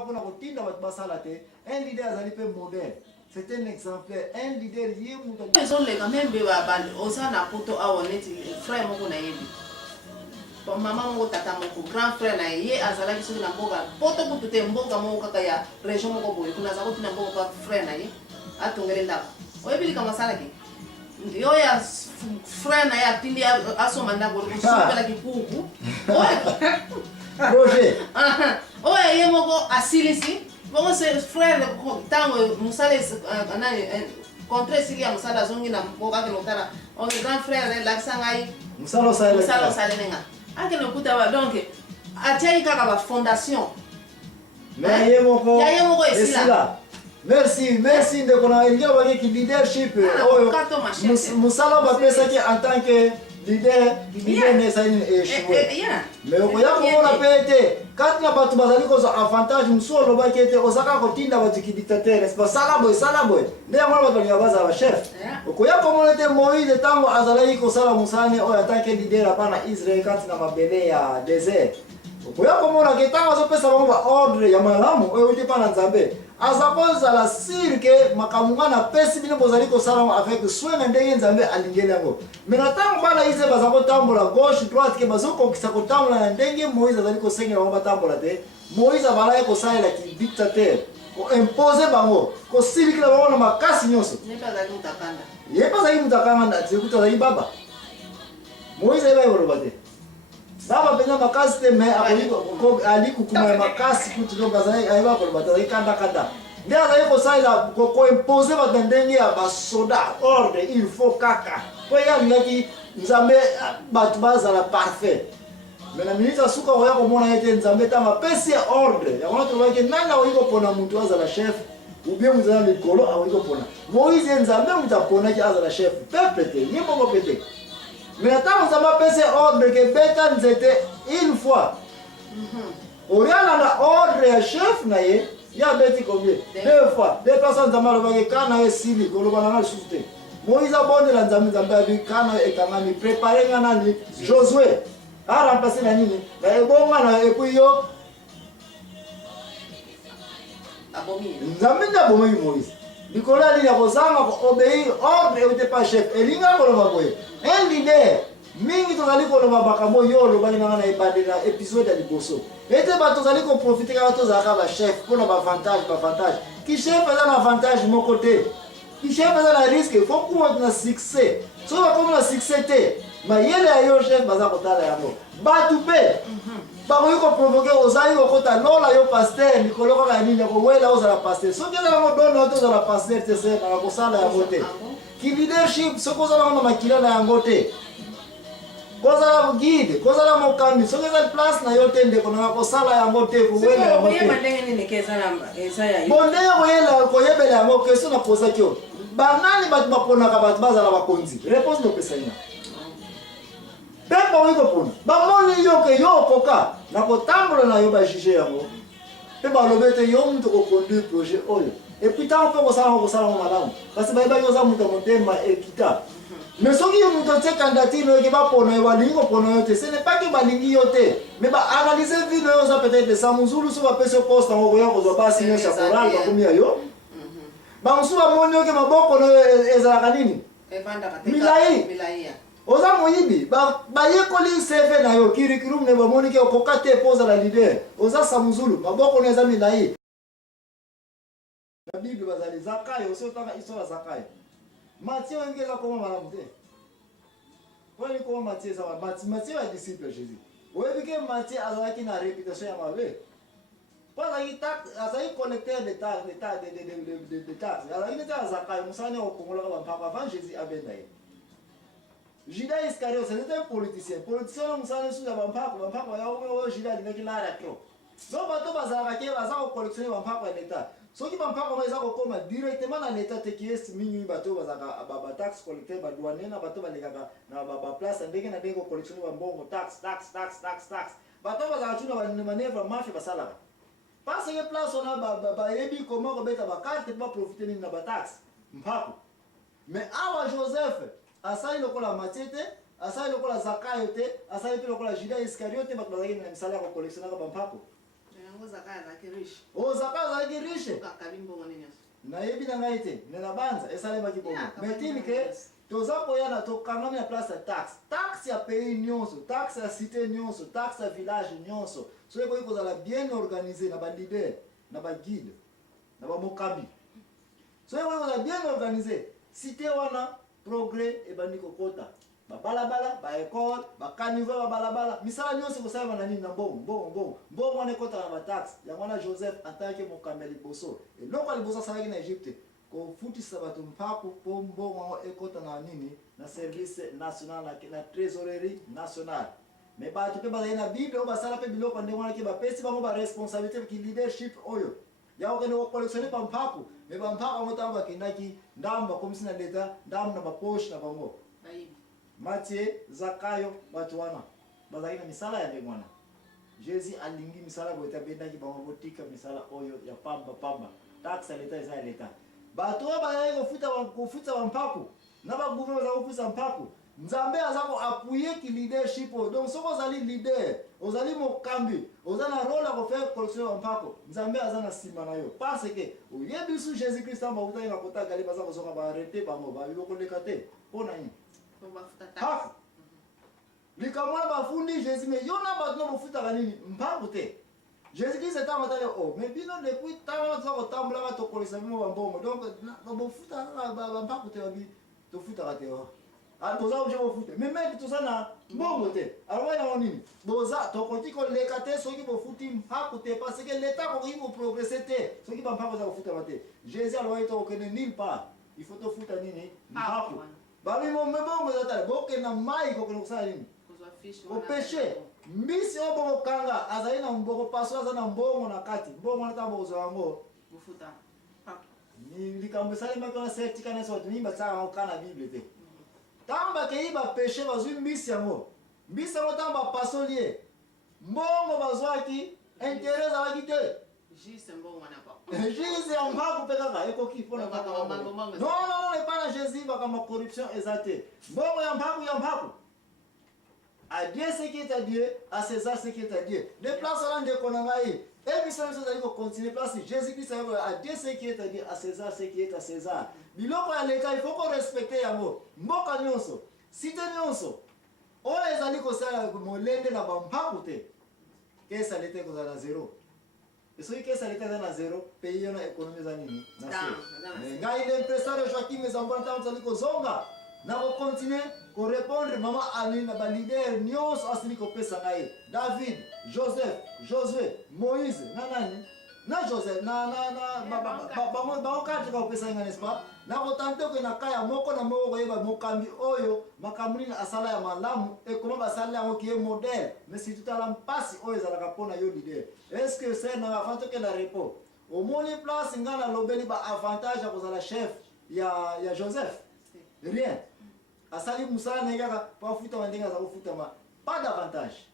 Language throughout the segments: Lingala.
pour la routine dans votre basalate. Un leader a un modèle. C'est un exemplaire. Un leader y est mouton. Ils ont les quand même osa na poto awoneti frère moko na yebi. Bon maman moko tata moko grand frère na ye azala ki soki na mboka poto kutu te mboka moko kaka ya région moko boye kuna za kotina mboka pa frère na ye atongele ndako. Oyebili kama sala ki. Yo ya frère na ye atindi asoma ndako ko sopela ki kuku. Roger. Oya ye moko asilisi. Bon c'est frère tango musale anani contre sili ya musala zongi na mboka ke notala. On est grand frère la sangai. Musalo sale. Musalo sale nenga. Ake no kuta donc atia kaka ba fondation. Mais ye moko. Ya ye moko esila. Merci de qu'on a eu qui leadership. Musalo ba pesa ki en tant que leader ne sa ni échoué. Mais on ya ko na pete. Quand na batu bazali ko avantage musolo ba kete osaka ko tinda ba dictateur. C'est pas sala boy. Ne ya mwana ba baza ba chef. Ko ya ko monete Moïse tango azali ko sala musane o en tant que leader hapana Israël quand na mabele ya désert. Ko ya ko mona ke tango zo pesa ba ordre ya malamu o yote pa na Nzambe. Azapoza la sirke makamunga na pesi bino bozali ko sala avec soin na ndenge Nzambe alingeli yango. Mais na tango bana ize bazako tambola gauche droite ke bazoko kisa ko tambola na ndenge Moïse azali ko sengela ba tambola te. Moïse abala ko sala ki dictateur ko imposer bango ko silikila bango na makasi nyonso. Ye pas zali mutakanga na tsekuta zali baba. Moïse eba yoroba te. Baba pena makasi te me ako ali kukuma makasi kutulo bazali aiba ko bata kanda. Nde azali ko sala ko imposer ba ndenge ya ba soda ordre il faut kaka. Ko ya ngaki Nzambe batu bazala parfait. Mais la ministre suka oya ko mona ete Nzambe ta mapesi ordre. Ya wana to ke nana oyiko pona mutu azala chef ou bien muzala likolo awiko pona. Moïse Nzambe mutapona ki azala chef. Peuple te, ni bongo pete. Mais attends, ça m'a passé ordre que Bétan c'était une fois. Oriana na ordre ya chef na ye, ya beti combien? Deux fois. Deux personnes zama lo bage kana sili ko lo bana na sute. Moïse abonde la Nzambe abi kana e kama mi préparer ngana ni Josué. A remplacer na nini? Na ebonga na epuyo yo. Abomi. Nzambe na bomi Moïse. Nicolas il a kozanga ko obéir ordre et était pas chef. Elinga ko lo baboye. Un leader mingi tozali ko lo babakamo yo lo bali na ebande na épisode ya liboso. Ete ba tozali ko profiter ka tozaka ba chef pour na ba avantage. Ki chef a un avantage mon côté. Ki chef a un risque, il faut qu'on na succès. So ba comme na succès te. Ma yele ayo chef baza kotala yango. Ba tupe. Ba ko provoquer ozali ko kota lola yo pasteur Nicolas ko ka nini ko wela ozala pasteur. So kela ngo dono to ozala pasteur te se na ko sala ya bote. Ki leadership so ko ozala na makila na yango te. Kozala guide, kozala mokambi, so kozala place na yo te ndeko na ko sala yango te ko wela yango te. Oye mandenge nini keza na esa ya yo. Bonde ko yela ko yebela yango question na posa kyo. Banani batu bapona ka batu bazala bakonzi. Réponse no pesa ina. Pepa wiko pona. Ba moni yo ke yo koka na ko tambola na yo ba juger yango. Pe ba lobete yo mtu ko conduire projet oyo. Et puis tant on peut ko sala madame. Parce que ba yo za mtu motema ekita. Mais ce qui est une candidature qui va pour nous, ce n'est pas que balingi yote, mais bah analyser vie nous ça peut-être ça muzulu sur va passer poste en voyant qu'on doit pas signer sa chorale comme il y a yo. Bah on soit monio que ma boko no ezala nini? Milai. Oza moyibi ba yekoli CV na yo curriculum ne ba monike okokate pose la leader. Oza sa muzulu ma boko no ezala milai. La Bible bazali Zakai aussi autant histoire Zakai. Matthieu engeza koma malamu te. Kwani koma Matthieu ça va Matthieu est disciple Jésus. Oyebi ke Matthieu azalaki na réputation ya mabe. Pas azalaki azalaki collecteur de taxes de taxes. Azalaki neti Zakai musani okongola ba papa avant Jésus abenda ye. Judas Iscariot c'était un politicien. Politicien musani sous ba papa ya o Judas alingaki la retro. Donc bato bazalaki bazako collectionner ba papa ya l'État. Ce qui m'a pas comme directement dans l'état qui est minui bateau ba taxe collecteur ba douanier na bateau ba lekaka na ba place ndenge na ndenge collectionner ba mbongo taxe bateau ba za tuna ba manevre mafia basala parce que place on a ba yebi comment rebeta ba carte pas profiter ni na ba taxe mpako mais awa Joseph asali lokola Mathieu asali lokola Zakayo te asali lokola Judas Iscariot te ba bazaki na misala ko collectionner ba mpako o zaka za riche na yebi na ngaite na banza esale ba kibongo metini ke toza koyana to kangami ya place taxe taxe ya pays nyonso taxe ya cité nyonso taxe ya village nyonso so eko kozala bien organisé na ba leader na ba guide na ba mokabi so eko kozala bien organisé cité wana progrès e bandi kokota ba balabala ba école ba caniveau ba balabala misala nyonso kosala na nini na mbongo wana ekota na ba taxe yango na Joseph en tant que mokambi liboso et loko liboso salaki na Egypte ko futisa bato mpako po mbongo ekota na nini na service national na trésorerie nationale mais bato pe bazali na bible o basala pe biloko ndenge wana ke bapesi bango ba responsabilité ki leadership oyo ya okende ko collectionner pa mpako mais ba mpako ngota bakendaki ndamba komisi na leta ndamba na ba poche na bango Matthieu Zakayo bato wana bazali na misala ya ndenge wana Jésus alingi misala boita bendaki bango botika misala oyo ya pamba taxe leta eza ya leta bato ba kofuta ba mpako na ba gouvernement za kofuta mpako nzambe aza ko appuyer ki leadership donc soko ozali leader ozali mokambi ozana rôle ya ko faire collection ba mpako nzambe aza na sima na yo parce que oyebi su Jésus Christ amba utaki na kota gali baza ko soka ba arrêter bango ba biloko lekate pona nini taxe likamwana bafundi Jésus mais yona bato no bofuta nini mpako te Jésus Christ est en train de oh mais bino depuis tant de temps tambola to kolisa bimo bambongo donc bo futa ba mpako te babi to futa ka te oh ah toza obje bo futa mais mec to sana bongo te alors wana nini boza to koti ko lekate soki bo futi mpako te parce que l'état ko il faut progresser te soki ba mpako za ko futa te Jésus alors il to okene nulle part il faut to futa nini mpako babi mo mbongo za tala boke na mai ko kono kusala nini au péché mbisi obo kanga azali na mboko paso azana mbongo na kati mbongo na tambo uzango bufuta ni likambo sale makona certificat na sote nimba tsaka kana bible te tamba ke iba péché bazui mbisi yango tamba paso lie mbongo bazwaki intérêt za wakite juste mbongo na pa juste en va couper kaka ekoki pona kaka non et pas na Jésus bakama corruption ezate mbongo ya mpako à Dieu ce qui est à Dieu, à César ce qui est à Dieu. Les places là de Konangaï. Et puis ça nous continuer place Jésus-Christ à Dieu ce qui est à Dieu, à César ce qui est à César. Biloko ya l'état il faut qu'on respecte yango. Mboka nyonso, cité nyonso. Oya ezali ko sala molende na bampako te. Kesa lete ko za zéro. Et ce qui ça lete na zéro, pays na économie za nini? Na zéro. Ngai l'impresseur Joachim Zambanta nzali ko zonga. Na ko continuer ko répondre mama ali na ba leader nyonso asili ko pesa ngai David, Joseph, Josué, Moïse, na Joseph ba kati ko pesa ngai n'est-ce pas na ko tante ko na kaya moko na moko yeba mokambi oyo makamuni na asala ya malamu e comment ba sala yango qui est modèle mais si tout à l'ampasi oyo ezalaka pona yo leader est-ce que c'est na avantage que la repos au moni place ngana lobeli ba avantage ya kozala chef ya Joseph rien asali musala na yaka pa futa mandinga za kufuta ma pas d'avantage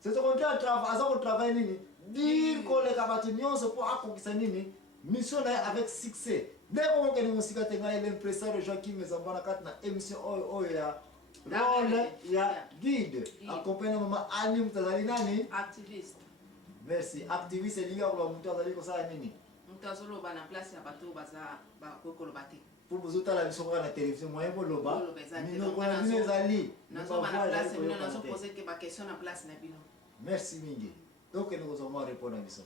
c'est ce contraire travail nini dire ko le kabatu nyonso po akokisa nini mission na avec succès dès qu'on kene musika tenga l'impresseur Joachim Zambana kat na émission oyo ya rôle ya guide accompagner mama ani mtazali nani activiste merci activiste liga kwa mtu azali ko sala nini mtazolo bana place ya bato baza ba kokolo bate pour vous autres la mission à la télévision moyen pour loba mino kwa mino ezali na so bana place mino na so poser que ba question na place na bino merci mingi donc nous allons répondre à mission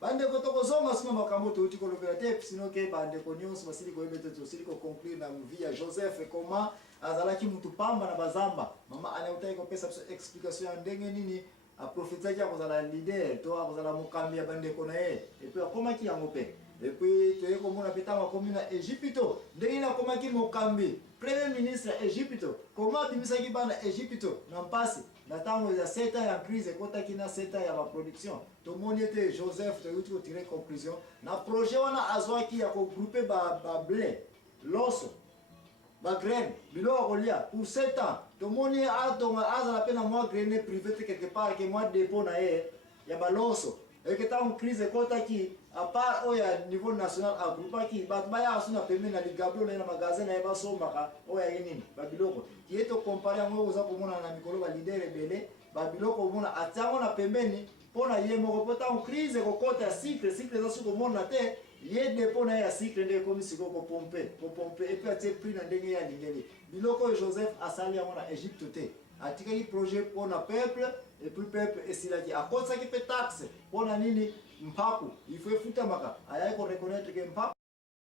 bande ko toko zonga sima makambo to uti ko lobela te sino ke bande ko nyonso basili ko ebete to sili ko conclure na vie ya Joseph et comment azalaki mutu pamba na bazamba mama anautai ko pesa explication ya ndenge nini a prophétisaki ya kozala leader to a kozala mokambi ya bande ko na ye et puis akomaki yango pe et puis tu es comme on appelle ma commune Égypto ndengina koma ki mokambi premier ministre Égypto comment bimisa ki bana Égypto na mpasi na tango ya 7 ans ya crise kota kina 7 ans ya ba production to moni était Joseph to yutu tirer conclusion na projet wana azwaki ya ko grouper ba blé loso ba graine biloko kolia pour 7 ans to moni atonga azala pena moi graine privé quelque part que moi dépôt na ye ya baloso et que tant crise kota ki à part oya niveau national a groupe ki ba ya asuna pembe na ligablo na magasin na ba so maka oya yenini ba biloko ki eto comparer ngo uza komona na mikolo ba leader rebelle ba biloko mona atango na pembeni pona ye moko pota en crise ko kota cycle za su komona te ye dépôt na ya cycle ndeko komisiko ko pomper et puis ate prix na ndenge ya lingeli biloko Joseph asali ya na Égypte te atikaki projet pour le peuple et puis peuple esilaki akosa ki pe taxe pour nini mpaku il faut futa maka ayako reconnaître que mpaku